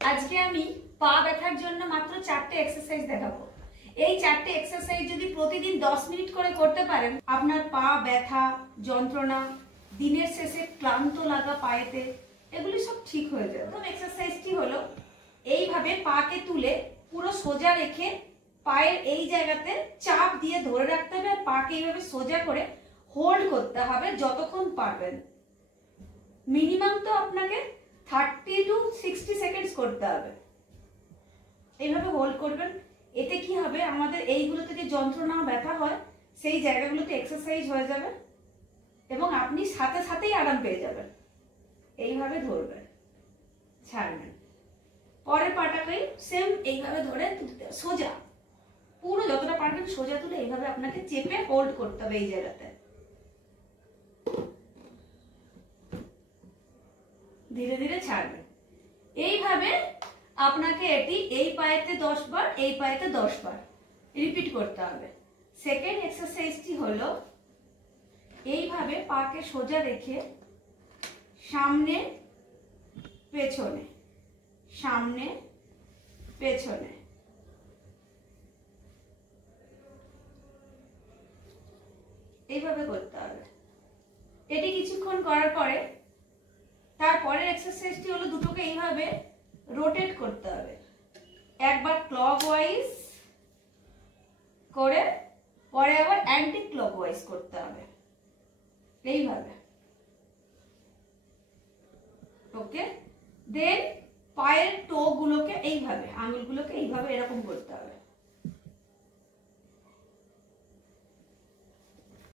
আজকে আমি পা ব্যথার জন্য মাত্র 4টে এক্সারসাইজ দেখাবো। এই 4টে এক্সারসাইজ যদি প্রতিদিন 10 মিনিট করে করতে পারেন, আপনার পা ব্যথা, যন্ত্রণা, দিনের শেষে ক্লান্ত লাগা পায়েতে, এগুলি সব ঠিক হয়ে যাবে। প্রথম এক্সারসাইজটি হলো এইভাবে পাকে তুলে পুরো সোজা রেখে পায়ের এই জায়গাতে চাপ দিয়ে ধরে রাখতে হবে আর পাকে এইভাবে সোজা করে হোল্ড করতে হবে যতক্ষণ পারবেন। মিনিমাম তো আপনাকে 30 to 60 সেকেন্ডস করতে হবে। এইভাবে হোল্ড করবেন। এতে কি হবে, আমাদের এইগুলোতে যে যন্ত্রণা ব্যথা হয় সেই জায়গাগুলোতে এক্সারসাইজ হয়ে যাবে এবং আপনি সাথে সাথেই আরাম পেয়ে যাবেন। এইভাবে ধরবেন, ছাড়বেন। পরের পাটাকে সেম এইভাবে ধরে সোজা, পুরো যতটা পারবেন সোজা তুলে এইভাবে আপনাকে চেপে হোল্ড করতে হবে এই জায়গাতে। ধীরে ধীরে ছাড়বেন। এইভাবে আপনাকে এটি এই পায়েতে 10 বার, এই পায়েতে 10 বার রিপিট করতে হবে। সেকেন্ড এক্সারসাইজটি হলো এইভাবে পাকে সোজা রেখে সামনে পেছনে, সামনে পেছনে, এইভাবে করতে হবে। এটি কিছুক্ষণ করার পরে তারপরের এক্সারসাইজটি হলো দুটোকে এইভাবে রোটেট করতে হবে। একবার ক্লকওয়াইজ করে পরে আবার অ্যান্টি ক্লকওয়াইজ করতে হবে, এইভাবে। ওকে, দেন পায়ের টো গুলোকে এইভাবে, আঙুলগুলোকে এইভাবে এরকম করতে হবে।